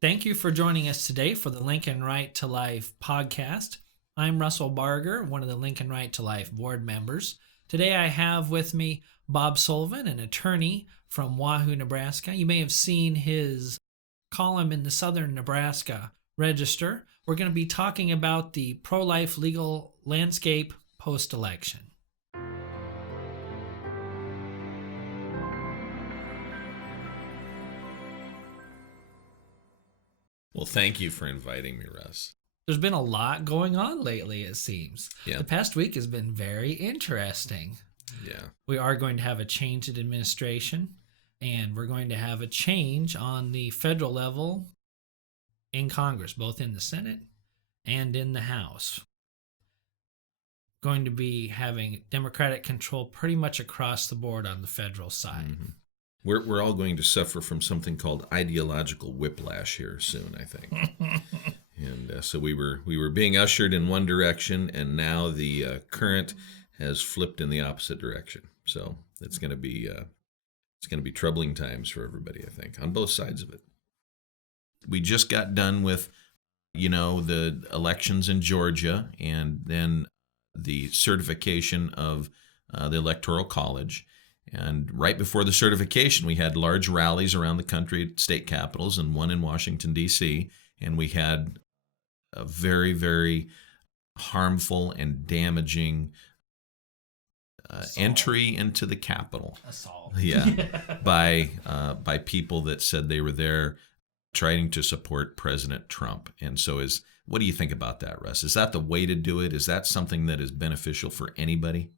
Thank you for joining us today for the Lincoln Right to Life podcast. I'm Russell Barger, one of the Lincoln Right to Life board members. Today I have with me Bob Sullivan, an attorney from Wahoo, Nebraska. You may have seen his column in the Southern Nebraska Register. We're going to be talking about the pro-life legal landscape post-election. Well, thank you for inviting me, Russ. There's been a lot going on lately, it seems. Yeah. The past week has been very interesting. Yeah. We are going to have a change in administration, and we're going to have a change on the federal level in Congress, both in the Senate and in the House. Going to be having Democratic control pretty much across the board on the federal side. Mm-hmm. We're all going to suffer from something called ideological whiplash here soon, I think. And so we were being ushered in one direction, and now the current has flipped in the opposite direction. So it's going to be troubling times for everybody, I think, on both sides of it. We just got done with, the elections in Georgia, and then the certification of the Electoral College. And right before the certification, we had large rallies around the country at state capitals and one in Washington, D.C. And we had a very, very harmful and damaging entry into the Capitol. Assault. Yeah, by people that said they were there trying to support President Trump. And so what do you think about that, Russ? Is that the way to do it? Is that something that is beneficial for anybody?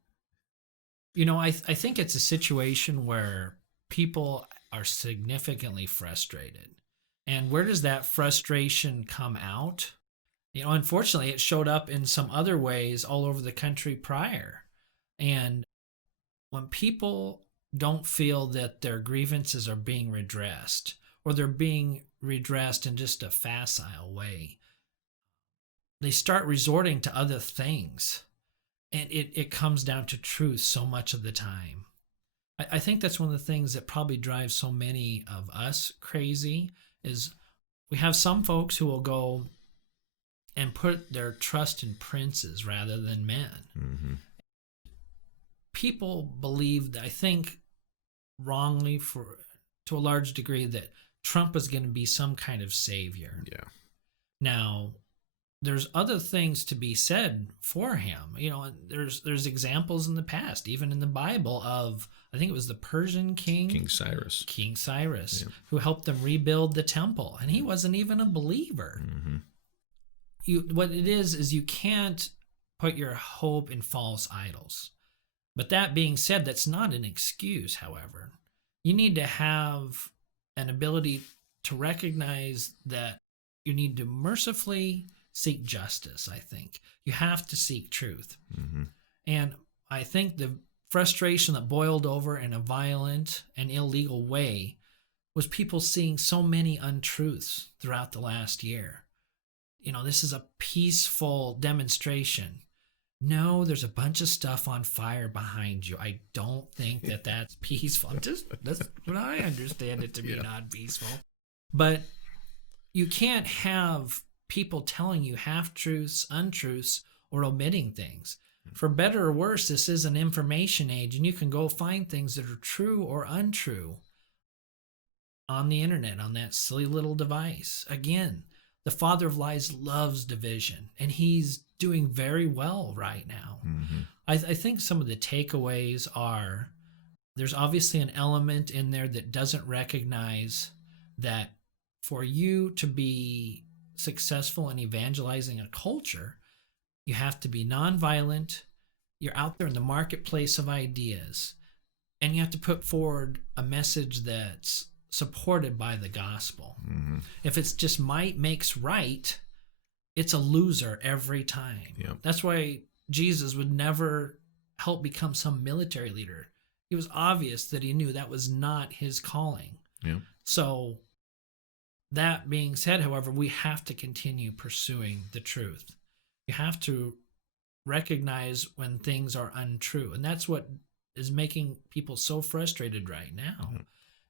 I think it's a situation where people are significantly frustrated. And where does that frustration come out? Unfortunately, it showed up in some other ways all over the country prior. And when people don't feel that their grievances are being redressed, or they're being redressed in just a facile way, they start resorting to other things. And it comes down to truth so much of the time. I think that's one of the things that probably drives so many of us crazy is we have some folks who will go and put their trust in princes rather than men. Mm-hmm. People believed, I think, wrongly to a large degree, that Trump was going to be some kind of savior. Yeah. Now, there's other things to be said for him. There's examples in the past, even in the Bible, of, I think it was the Persian king. King Cyrus, yeah. Who helped them rebuild the temple. And he wasn't even a believer. Mm-hmm. What it is you can't put your hope in false idols. But that being said, that's not an excuse, however. You need to have an ability to recognize that you need to mercifully seek justice, I think. You have to seek truth. Mm-hmm. And I think the frustration that boiled over in a violent and illegal way was people seeing so many untruths throughout the last year. This is a peaceful demonstration. No, there's a bunch of stuff on fire behind you. I don't think that that's peaceful. That's what I understand it to be, not peaceful. But you can't have people telling you half-truths, untruths, or omitting things. For better or worse, this is an information age, and you can go find things that are true or untrue on the internet, on that silly little device. Again, the father of lies loves division, and he's doing very well right now. Mm-hmm. I think some of the takeaways are, there's obviously an element in there that doesn't recognize that for you to be successful in evangelizing a culture, you have to be nonviolent. You're out there in the marketplace of ideas, and you have to put forward a message that's supported by the gospel. Mm-hmm. If it's just might makes right, it's a loser every time. Yep. That's why Jesus would never help become some military leader. It was obvious that he knew that was not his calling. Yep. So that being said, however, we have to continue pursuing the truth. You have to recognize when things are untrue. And that's what is making people so frustrated right now,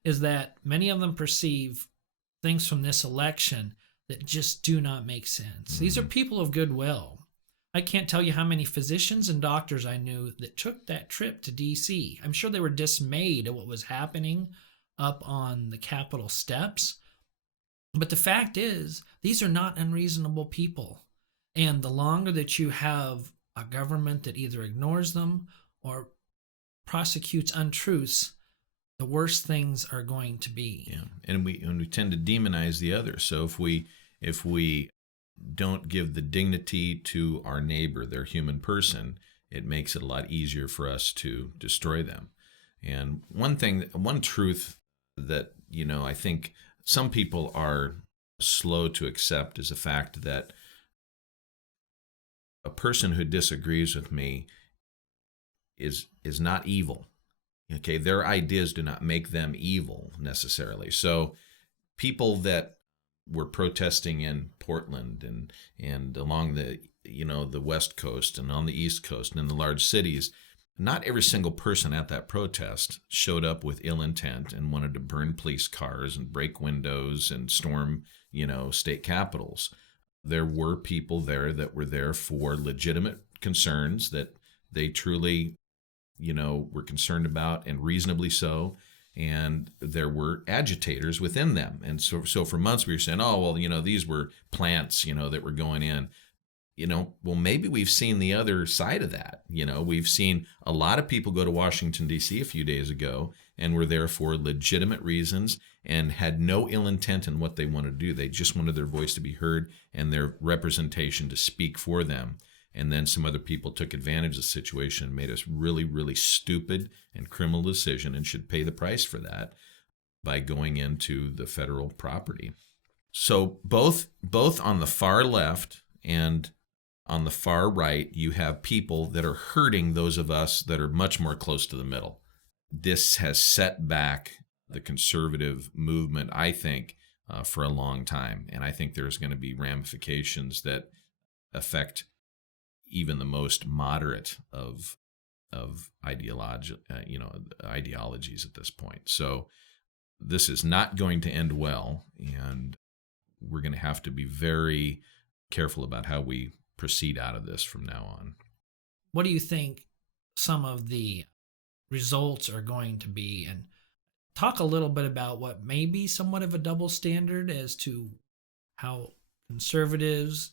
is that many of them perceive things from this election that just do not make sense. These are people of goodwill. I can't tell you how many physicians and doctors I knew that took that trip to D.C. I'm sure they were dismayed at what was happening up on the Capitol steps. But the fact is, these are not unreasonable people. And the longer that you have a government that either ignores them or prosecutes untruths, the worse things are going to be. Yeah, and we tend to demonize the other. So if we don't give the dignity to our neighbor, their human person, it makes it a lot easier for us to destroy them. And one truth that I think some people are slow to accept is the fact that a person who disagrees with me is not evil. Okay, their ideas do not make them evil necessarily. So people that were protesting in Portland and along the the West Coast and on the East Coast and in the large cities, not every single person at that protest showed up with ill intent and wanted to burn police cars and break windows and storm state capitals. There were people there that were there for legitimate concerns that they truly were concerned about, and reasonably so. And there were agitators within them. And so for months we were saying, oh, well, these were plants, that were going in. Well, maybe we've seen the other side of that. We've seen a lot of people go to Washington, D.C. a few days ago and were there for legitimate reasons and had no ill intent in what they wanted to do. They just wanted their voice to be heard and their representation to speak for them. And then some other people took advantage of the situation and made us really, really stupid and criminal decision, and should pay the price for that by going into the federal property. So both on the far left and on the far right, you have people that are hurting those of us that are much more close to the middle. This has set back the conservative movement, I think, for a long time. And I think there's going to be ramifications that affect even the most moderate of ideologies at this point. So this is not going to end well, and we're going to have to be very careful about how we proceed out of this from now on. What do you think some of the results are going to be? And talk a little bit about what may be somewhat of a double standard as to how conservatives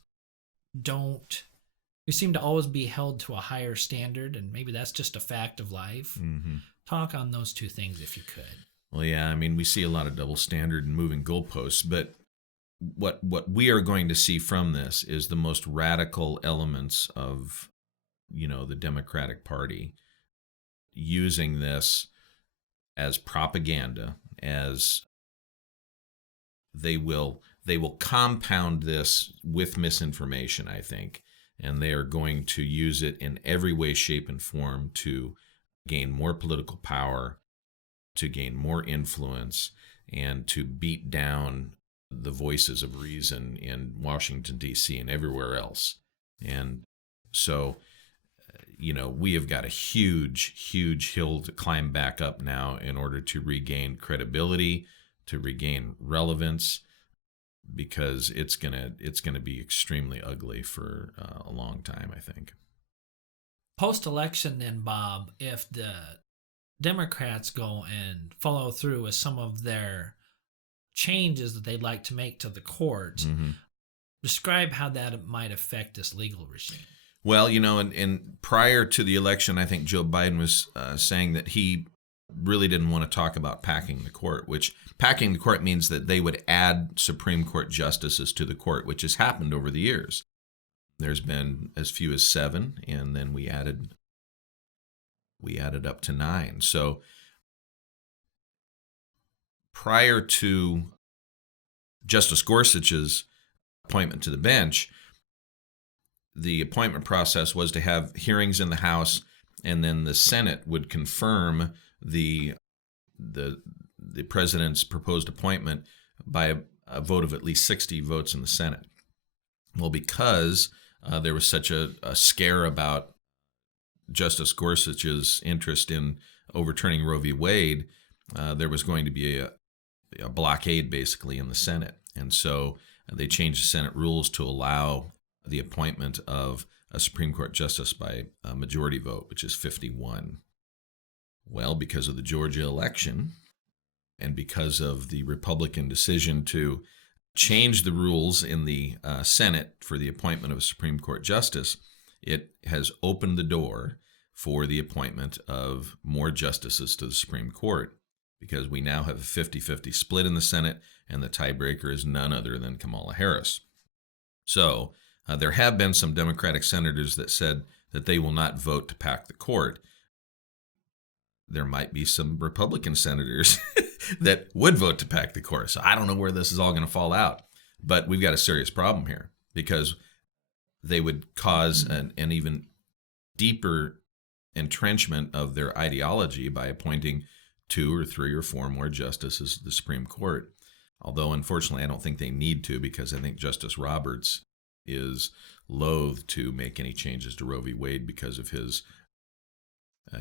we seem to always be held to a higher standard, and maybe that's just a fact of life. Mm-hmm. Talk on those two things if you could. Well, yeah, we see a lot of double standard and moving goalposts, but what we are going to see from this is the most radical elements of, the Democratic Party using this as propaganda, as they will compound this with misinformation, I think. And they are going to use it in every way, shape, and form to gain more political power, to gain more influence, and to beat down the voices of reason in Washington, D.C. and everywhere else. And so, we have got a huge, huge hill to climb back up now in order to regain credibility, to regain relevance, because it's gonna be extremely ugly for a long time, I think. Post-election then, Bob, if the Democrats go and follow through with some of their changes that they'd like to make to the court, describe how that might affect this legal regime. Well, and prior to the election, I think Joe Biden was saying that he really didn't want to talk about packing the court, which packing the court means that they would add Supreme Court justices to the court, which has happened over the years. There's been as few as 7, and then we added up to 9. So prior to Justice Gorsuch's appointment to the bench, the appointment process was to have hearings in the House, and then the Senate would confirm the president's proposed appointment by a vote of at least 60 votes in the Senate. Well, because there was such a scare about Justice Gorsuch's interest in overturning Roe v. Wade, there was going to be a blockade basically in the Senate. And so they changed the Senate rules to allow the appointment of a Supreme Court justice by a majority vote, which is 51. Well, because of the Georgia election and because of the Republican decision to change the rules in the Senate for the appointment of a Supreme Court justice, it has opened the door for the appointment of more justices to the Supreme Court, because we now have a 50-50 split in the Senate, and the tiebreaker is none other than Kamala Harris. So there have been some Democratic senators that said that they will not vote to pack the court. There might be some Republican senators that would vote to pack the court. So I don't know where this is all going to fall out. But we've got a serious problem here, because they would cause an even deeper entrenchment of their ideology by appointing 2 or 3 or 4 more justices to the Supreme Court. Although, unfortunately, I don't think they need to, because I think Justice Roberts is loath to make any changes to Roe v. Wade because of his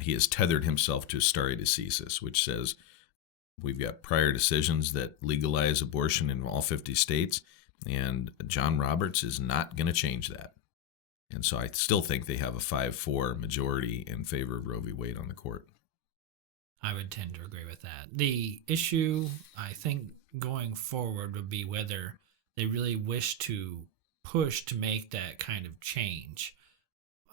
he has tethered himself to stare decisis, which says we've got prior decisions that legalize abortion in all 50 states, and John Roberts is not going to change that. And so I still think they have a 5-4 majority in favor of Roe v. Wade on the court. I would tend to agree with that. The issue, I think, going forward would be whether they really wish to push to make that kind of change.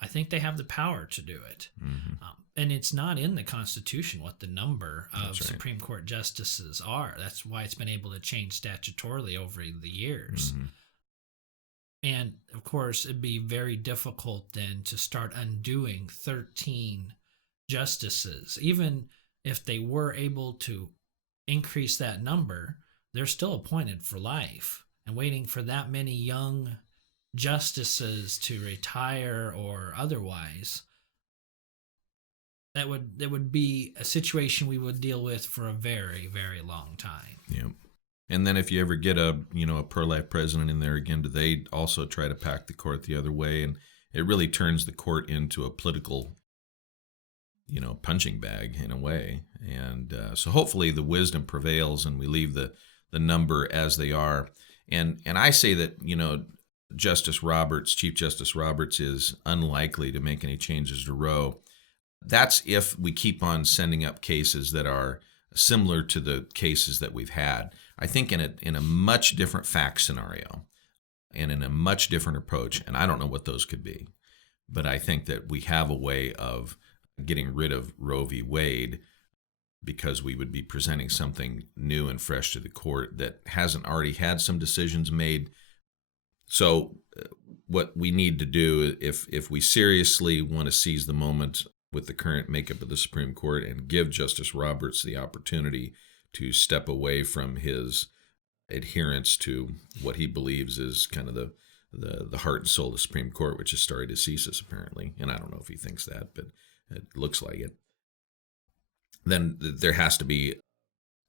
I think they have the power to do it. Mm-hmm. And it's not in the Constitution what the number of Supreme Court justices are. That's why it's been able to change statutorily over the years. Mm-hmm. And, of course, it'd be very difficult then to start undoing 13 justices. Even if they were able to increase that number, they're still appointed for life. And waiting for that many young justices to retire or otherwise, that would be a situation we would deal with for a very, very long time. Yeah. And then if you ever get a pro-life president in there again, do they also try to pack the court the other way? And it really turns the court into a political, punching bag in a way. And so hopefully the wisdom prevails and we leave the number as they are. And I say that, Chief Justice Roberts is unlikely to make any changes to Roe. That's if we keep on sending up cases that are similar to the cases that we've had. I think in a much different fact scenario and in a much different approach, and I don't know what those could be, but I think that we have a way of getting rid of Roe v. Wade, because we would be presenting something new and fresh to the court that hasn't already had some decisions made. So what we need to do, if we seriously want to seize the moment with the current makeup of the Supreme Court and give Justice Roberts the opportunity to step away from his adherence to what he believes is kind of the heart and soul of the Supreme Court, which is stare decisis, apparently. And I don't know if he thinks that, but it looks like it. Then there has to be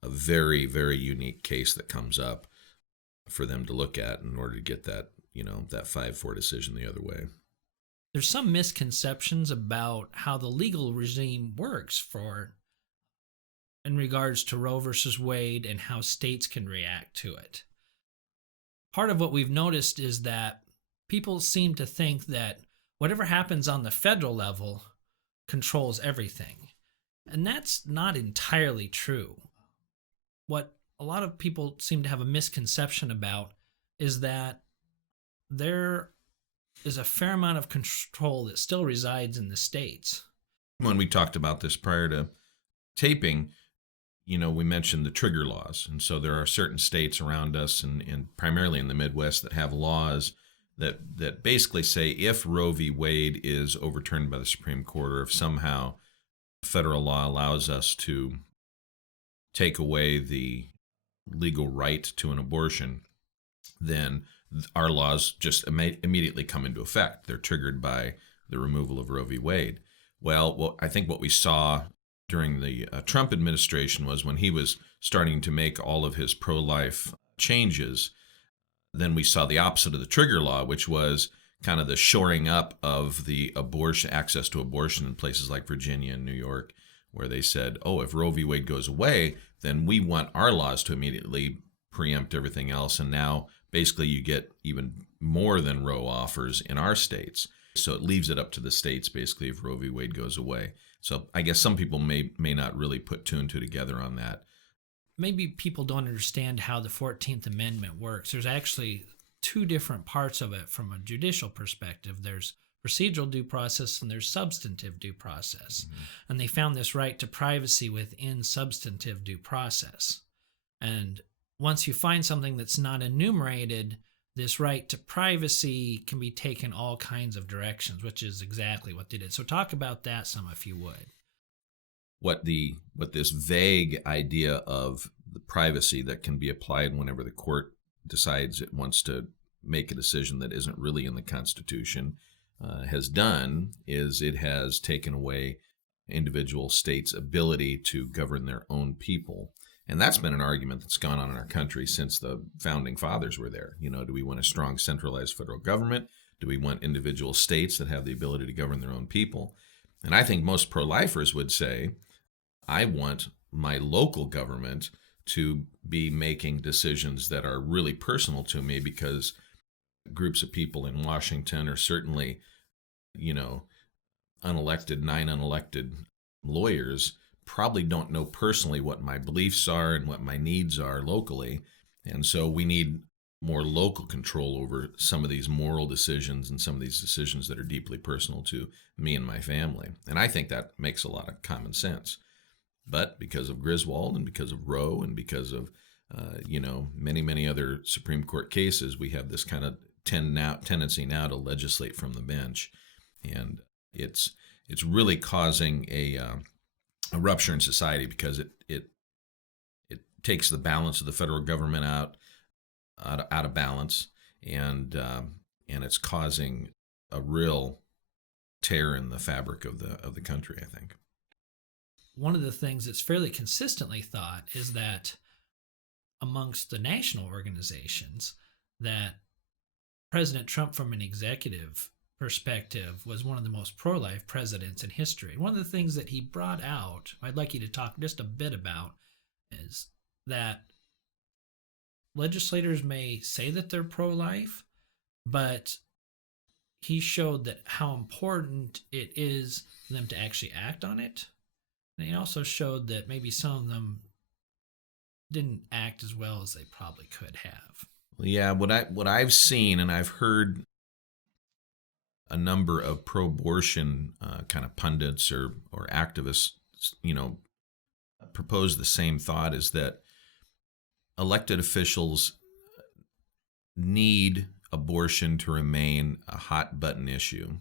a very, very unique case that comes up for them to look at in order to get that, that 5-4 decision the other way. There's some misconceptions about how the legal regime works in regards to Roe versus Wade and how states can react to it. Part of what we've noticed is that people seem to think that whatever happens on the federal level controls everything. And that's not entirely true. What a lot of people seem to have a misconception about is that there is a fair amount of control that still resides in the states. When we talked about this prior to taping, we mentioned the trigger laws. And so there are certain states around us and primarily in the Midwest that have laws that basically say if Roe v. Wade is overturned by the Supreme Court, or if somehow federal law allows us to take away the legal right to an abortion, then our laws just immediately come into effect. They're triggered by the removal of Roe v. Wade. Well, I think what we saw during the Trump administration was when he was starting to make all of his pro-life changes, then we saw the opposite of the trigger law, which was kind of the shoring up of the abortion, access to abortion in places like Virginia and New York, where they said, if Roe v. Wade goes away, then we want our laws to immediately preempt everything else. And now basically you get even more than Roe offers in our states. So it leaves it up to the states basically if Roe v. Wade goes away. So I guess some people may not really put two and two together on that. Maybe people don't understand how the 14th Amendment works. There's actually two different parts of it from a judicial perspective. There's procedural due process and there's substantive due process. Mm-hmm. And they found this right to privacy within substantive due process. And once you find something that's not enumerated, this right to privacy can be taken all kinds of directions, which is exactly what they did. So talk about that some, if you would. What this vague idea of the privacy that can be applied whenever the court decides it wants to make a decision that isn't really in the Constitution has done is it has taken away individual states' ability to govern their own people. And that's been an argument that's gone on in our country since the founding fathers were there. You know, do we want a strong centralized federal government? Do we want individual states that have the ability to govern their own people? And I think most pro-lifers would say, I want my local government to be making decisions that are really personal to me, because groups of people in Washington are certainly, you know, nine unelected lawyers probably don't know personally what my beliefs are and what my needs are locally. And so we need more local control over some of these moral decisions and some of these decisions that are deeply personal to me and my family. And I think that makes a lot of common sense. But because of Griswold and because of Roe and because of, many, many other Supreme Court cases, we have this kind of tendency now to legislate from the bench. And it's really causing a rupture in society, because it takes the balance of the federal government out of balance, and it's causing a real tear in the fabric of the country, I think. One of the things that's fairly consistently thought is that amongst the national organizations, that President Trump, from an executive perspective, was one of the most pro-life presidents in history. One of the things that he brought out, I'd like you to talk just a bit about, is that legislators may say that they're pro-life, but he showed that how important it is for them to actually act on it. And he also showed that maybe some of them didn't act as well as they probably could have. Yeah, what I've seen, and I've heard a number of pro-abortion kind of pundits or activists, propose the same thought, is that elected officials need abortion to remain a hot button issue.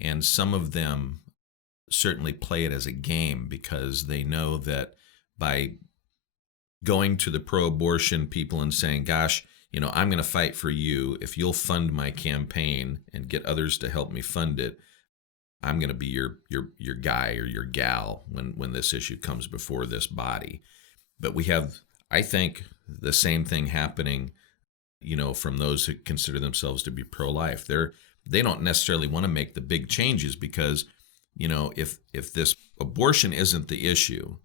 And some of them certainly play it as a game, because they know that by going to the pro-abortion people and saying, gosh, I'm going to fight for you. If you'll fund my campaign and get others to help me fund it, I'm going to be your guy or your gal when this issue comes before this body. But we have, I think, the same thing happening, from those who consider themselves to be pro-life. They don't necessarily want to make the big changes, because if this abortion isn't the issue,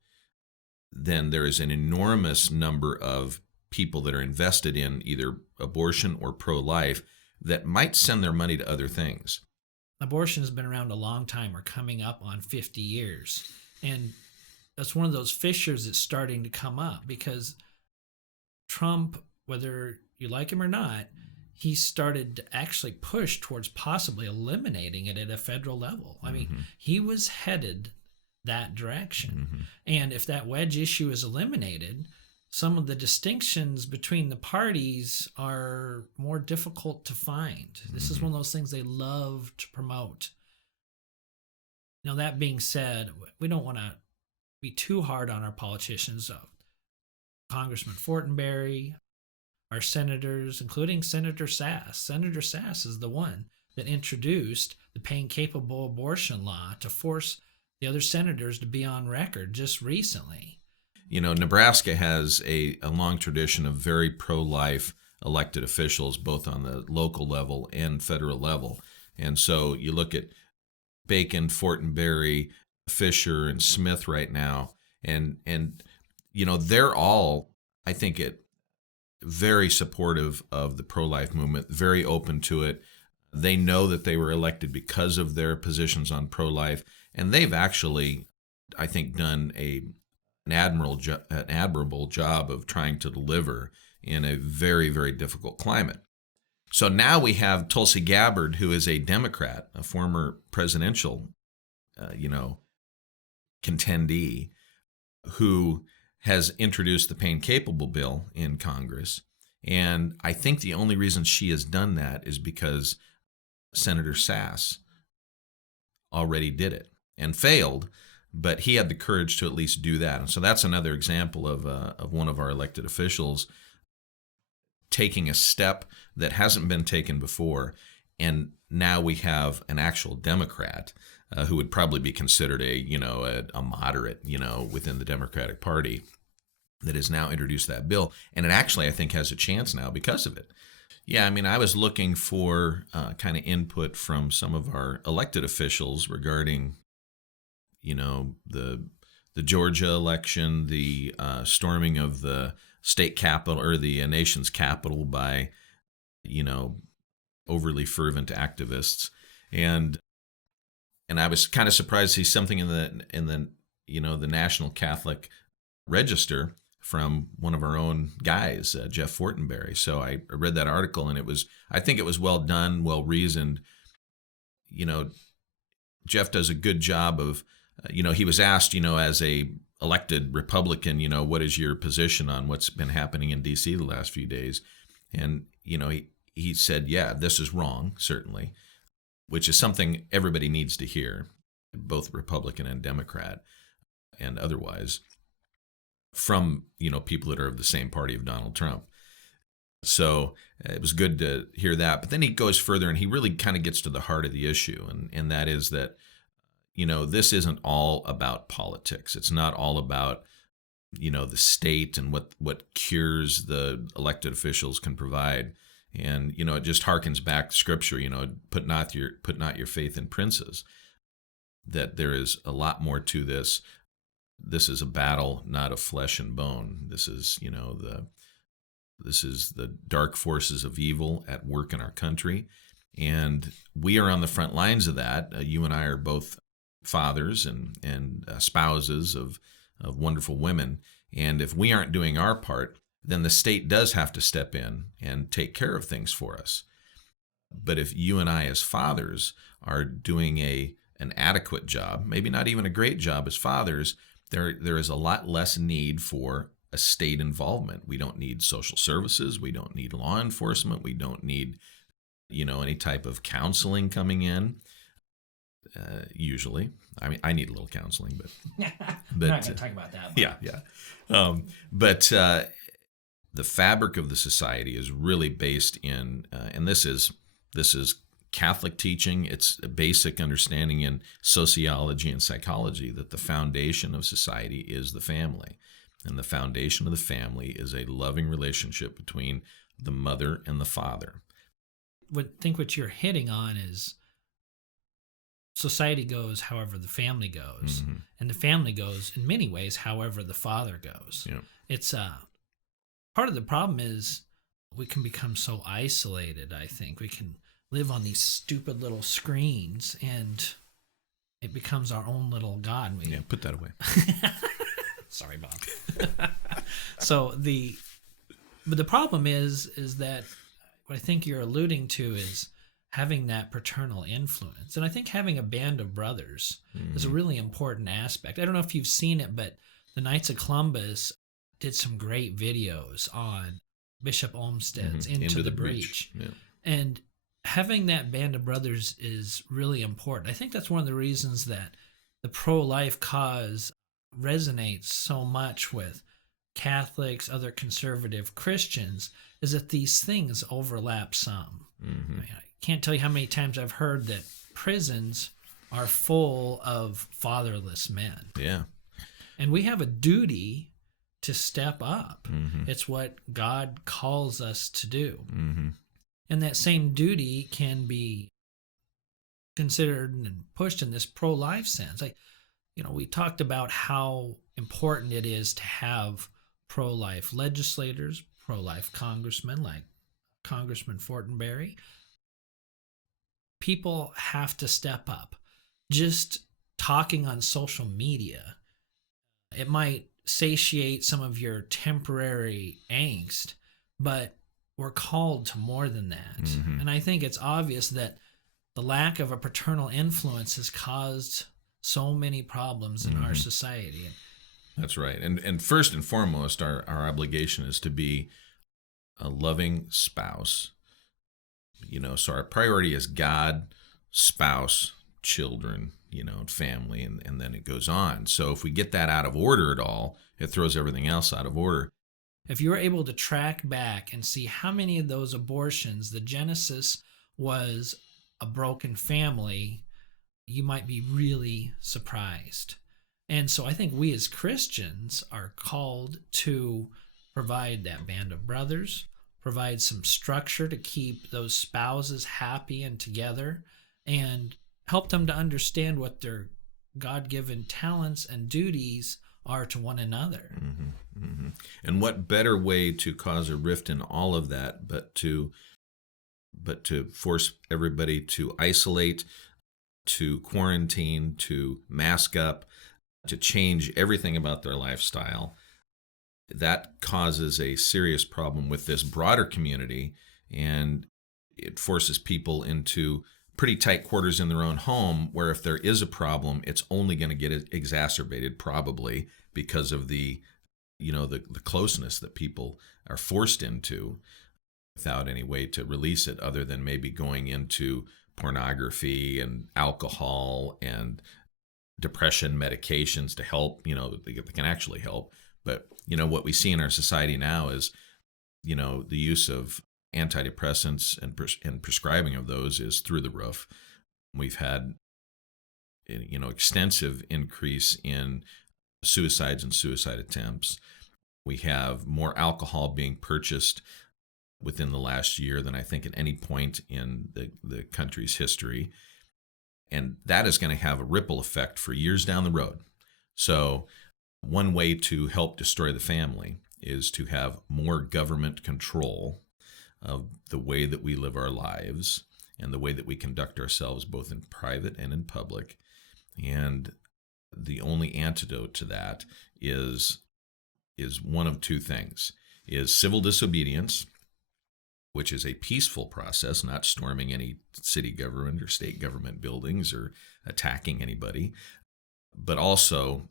then there is an enormous number of people that are invested in either abortion or pro-life that might send their money to other things. Abortion has been around a long time. We're coming up on 50 years. And that's one of those fissures that's starting to come up, because Trump, whether you like him or not, he started to actually push towards possibly eliminating it at a federal level. I mean, he was headed that direction. Mm-hmm. And if that wedge issue is eliminated, some of the distinctions between the parties are more difficult to find. This is one of those things they love to promote. Now, that being said, we don't want to be too hard on our politicians. Congressman Fortenberry, our senators, including Senator Sass. Senator Sass is the one that introduced the pain-capable abortion law to force the other senators to be on record just recently. Nebraska has a long tradition of very pro-life elected officials, both on the local level and federal level. And so you look at Bacon, Fortenberry, Fisher, and Smith right now, and they're all, I think, very supportive of the pro-life movement, very open to it. They know that they were elected because of their positions on pro-life, and they've actually, I think, done an admirable job of trying to deliver in a very, very difficult climate. So now we have Tulsi Gabbard, who is a Democrat, a former presidential, contendee, who has introduced the pain capable bill in Congress. And I think the only reason she has done that is because Senator Sass already did it and failed, but he had the courage to at least do that. And so that's another example of one of our elected officials taking a step that hasn't been taken before. And now we have an actual Democrat who would probably be considered a moderate, within the Democratic Party, that has now introduced that bill. And it actually, I think, has a chance now because of it. Yeah, I mean, I was looking for kind of input from some of our elected officials regarding, the Georgia election, the storming of the state capitol or the nation's capital by, overly fervent activists, and I was kind of surprised to see something in the the National Catholic Register from one of our own guys, Jeff Fortenberry. So I read that article, and I think it was well done, well reasoned. Jeff does a good job of, he was asked, as a elected Republican, what is your position on what's been happening in D.C. the last few days? And, he said, yeah, this is wrong, certainly, which is something everybody needs to hear, both Republican and Democrat and otherwise, from, people that are of the same party of Donald Trump. So it was good to hear that. But then he goes further and he really kind of gets to the heart of the issue. And that is that, this isn't all about politics. It's not all about, the state and what cures the elected officials can provide. And, it just harkens back to Scripture, put not your faith in princes, that there is a lot more to this. This is a battle, not of flesh and bone. This is, this is the dark forces of evil at work in our country. And we are on the front lines of that. You and I are both fathers and spouses of wonderful women. And if we aren't doing our part, then the state does have to step in and take care of things for us. But if you and I as fathers are doing an adequate job, maybe not even a great job as fathers, there is a lot less need for a state involvement. We don't need social services. We don't need law enforcement. We don't need, any type of counseling coming in. Usually, I mean, I need a little counseling, but we're not going to talk about that. But. Yeah. But the fabric of the society is really based in, and this is Catholic teaching. It's a basic understanding in sociology and psychology that the foundation of society is the family. And the foundation of the family is a loving relationship between the mother and the father. I think what you're hitting on is society goes however the family goes. Mm-hmm. And the family goes, in many ways, however the father goes. Yeah. It's part of the problem is we can become so isolated, I think. We can live on these stupid little screens, and it becomes our own little God. Yeah, put that away. Sorry, Bob. But the problem is that what I think you're alluding to is having that paternal influence. And I think having a band of brothers is a really important aspect. I don't know if you've seen it, but the Knights of Columbus did some great videos on Bishop Olmsted's Into the Breach. Yeah. And having that band of brothers is really important. I think that's one of the reasons that the pro-life cause resonates so much with Catholics, other conservative Christians, is that these things overlap some. Mm-hmm. I mean, I can't tell you how many times I've heard that prisons are full of fatherless men. Yeah. And we have a duty to step up. Mm-hmm. It's what God calls us to do. Mm-hmm. And that same duty can be considered and pushed in this pro-life sense. Like, we talked about how important it is to have pro-life legislators, pro-life congressmen like Congressman Fortenberry. People have to step up. Just talking on social media, it might satiate some of your temporary angst, but we're called to more than that. Mm-hmm. And I think it's obvious that the lack of a paternal influence has caused so many problems in our society. That's right. And first and foremost, our obligation is to be a loving spouse. So our priority is God, spouse, children, family, and then it goes on. So if we get that out of order at all, it throws everything else out of order. If you were able to track back and see how many of those abortions, the genesis was a broken family, you might be really surprised. And so I think we as Christians are called to provide that band of brothers, provide some structure to keep those spouses happy and together, and help them to understand what their God-given talents and duties are to one another. Mm-hmm, mm-hmm. And what better way to cause a rift in all of that but to force everybody to isolate, to quarantine, to mask up, to change everything about their lifestyle. That causes a serious problem with this broader community, and it forces people into pretty tight quarters in their own home, where if there is a problem, it's only going to get exacerbated, probably because of the closeness that people are forced into without any way to release it other than maybe going into pornography and alcohol and depression medications to help, that can actually help. But, what we see in our society now is, the use of antidepressants and prescribing of those is through the roof. We've had, extensive increase in suicides and suicide attempts. We have more alcohol being purchased within the last year than I think at any point in the country's history. And that is going to have a ripple effect for years down the road. So one way to help destroy the family is to have more government control of the way that we live our lives and the way that we conduct ourselves both in private and in public. And the only antidote to that is one of two things: is civil disobedience, which is a peaceful process, not storming any city government or state government buildings or attacking anybody, but also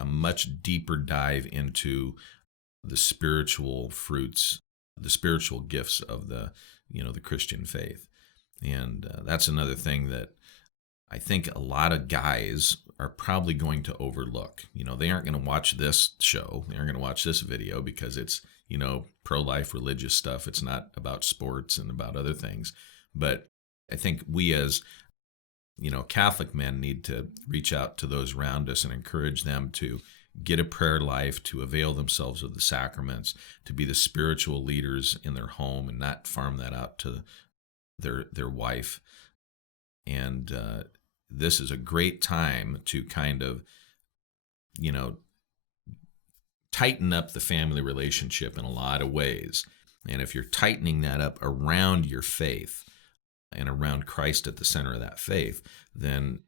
a much deeper dive into the spiritual fruits, the spiritual gifts of the Christian faith. And that's another thing that I think a lot of guys are probably going to overlook. They aren't going to watch this show. They aren't going to watch this video because it's, pro-life religious stuff. It's not about sports and about other things. But I think we as, Catholic men need to reach out to those around us and encourage them to get a prayer life, to avail themselves of the sacraments, to be the spiritual leaders in their home and not farm that out to their wife. And this is a great time to kind of, tighten up the family relationship in a lot of ways. And if you're tightening that up around your faith and around Christ at the center of that faith, then,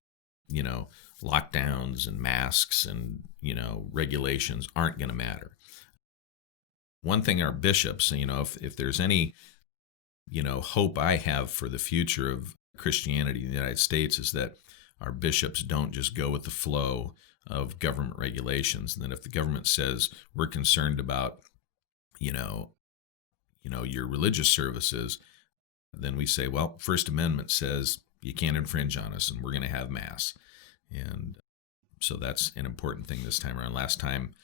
lockdowns and masks and, regulations aren't going to matter. One thing our bishops, if there's any, hope I have for the future of Christianity in the United States, is that our bishops don't just go with the flow of government regulations. And then if the government says we're concerned about, your religious services, then we say, well, First Amendment says you can't infringe on us and we're going to have mass. And so that's an important thing this time around. Last time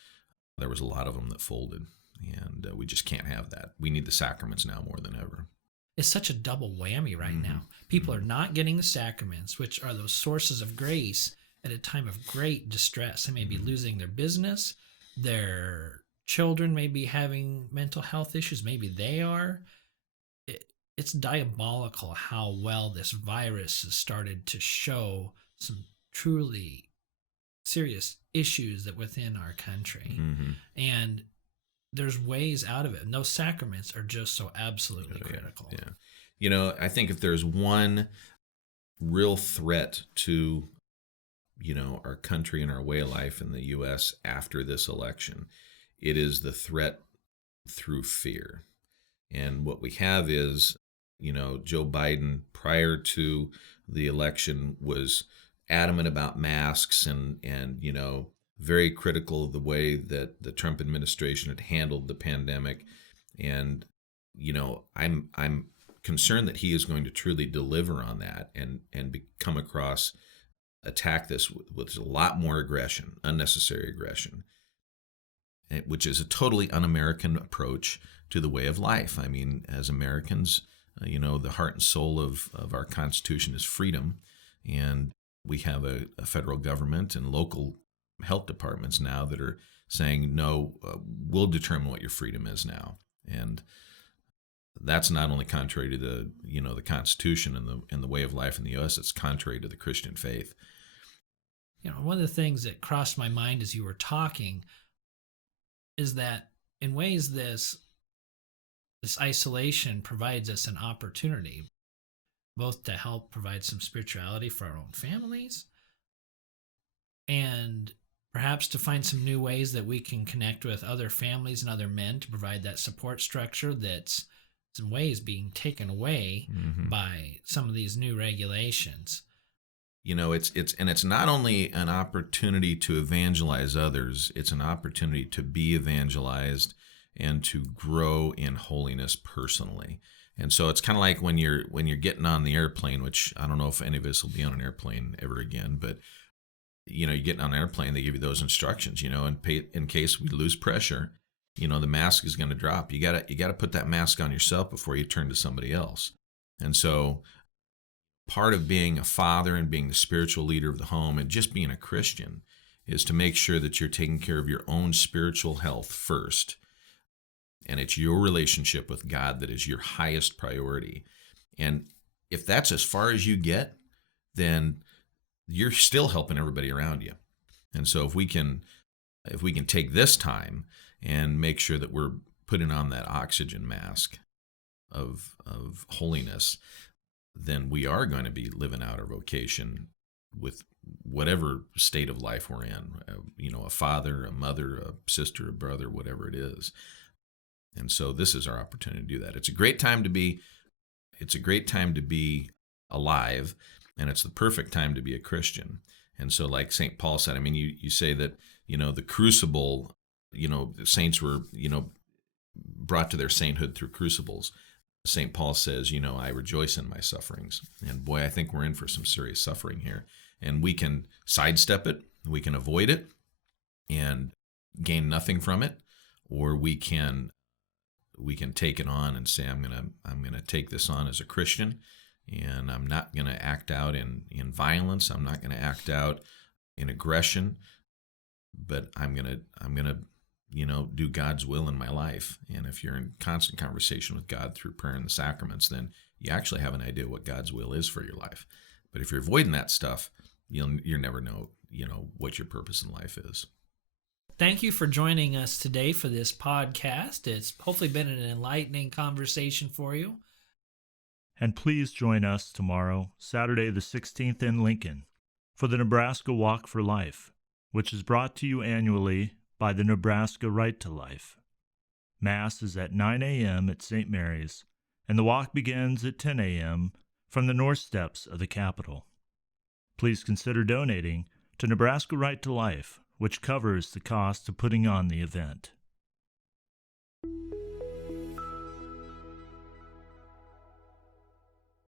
there was a lot of them that folded, and we just can't have that. We need the sacraments now more than ever. It's such a double whammy right now. People are not getting the sacraments, which are those sources of grace at a time of great distress. They may be losing their business. Their children may be having mental health issues. Maybe they are. It's diabolical how well this virus has started to show some truly serious issues that within our country. Mm-hmm. And there's ways out of it. And those sacraments are just so absolutely Oh, critical. Yeah. I think if there's one real threat to, our country and our way of life in the U.S. after this election, it is the threat through fear. And what we have is, Joe Biden, prior to the election, was adamant about masks and very critical of the way that the Trump administration had handled the pandemic. And, I'm concerned that he is going to truly deliver on that and come across, attack this with a lot more aggression, unnecessary aggression, which is a totally un-American approach to the way of life. I mean, as Americans, the heart and soul of our Constitution is freedom, and we have a federal government and local health departments now that are saying, no, we'll determine what your freedom is now. And that's not only contrary to the Constitution and the way of life in the U.S., it's contrary to the Christian faith. One of the things that crossed my mind as you were talking is that in ways this isolation provides us an opportunity both to help provide some spirituality for our own families and perhaps to find some new ways that we can connect with other families and other men to provide that support structure that's in ways being taken away by some of these new regulations. It's not only an opportunity to evangelize others, it's an opportunity to be evangelized and to grow in holiness personally. And so it's kind of like when you're getting on the airplane, which I don't know if any of us will be on an airplane ever again, but you're getting on an airplane, they give you those instructions, in case we lose pressure, the mask is going to drop. You got to put that mask on yourself before you turn to somebody else. And so part of being a father and being the spiritual leader of the home and just being a Christian is to make sure that you're taking care of your own spiritual health first. And it's your relationship with God that is your highest priority. And if that's as far as you get, then you're still helping everybody around you. And so if we can take this time and make sure that we're putting on that oxygen mask of holiness, then we are going to be living out our vocation with whatever state of life we're in, a father, a mother, a sister, a brother, whatever it is. And so this is our opportunity to do that. It's a great time to be alive, and it's the perfect time to be a Christian. And so like St. Paul said, I mean, you say that, the crucible, the saints were, brought to their sainthood through crucibles. St. Paul says, I rejoice in my sufferings. And boy, I think we're in for some serious suffering here. And we can sidestep it, we can avoid it and gain nothing from it, or we can take it on and say, I'm gonna take this on as a Christian, and I'm not gonna act out in violence. I'm not gonna act out in aggression, but I'm gonna do God's will in my life. And if you're in constant conversation with God through prayer and the sacraments, then you actually have an idea what God's will is for your life. But if you're avoiding that stuff, you'll never know, what your purpose in life is. Thank you for joining us today for this podcast. It's hopefully been an enlightening conversation for you. And please join us tomorrow, Saturday the 16th in Lincoln, for the Nebraska Walk for Life, which is brought to you annually by the Nebraska Right to Life. Mass is at 9 a.m. at St. Mary's, and the walk begins at 10 a.m. from the north steps of the Capitol. Please consider donating to Nebraska Right to Life, which covers the cost of putting on the event.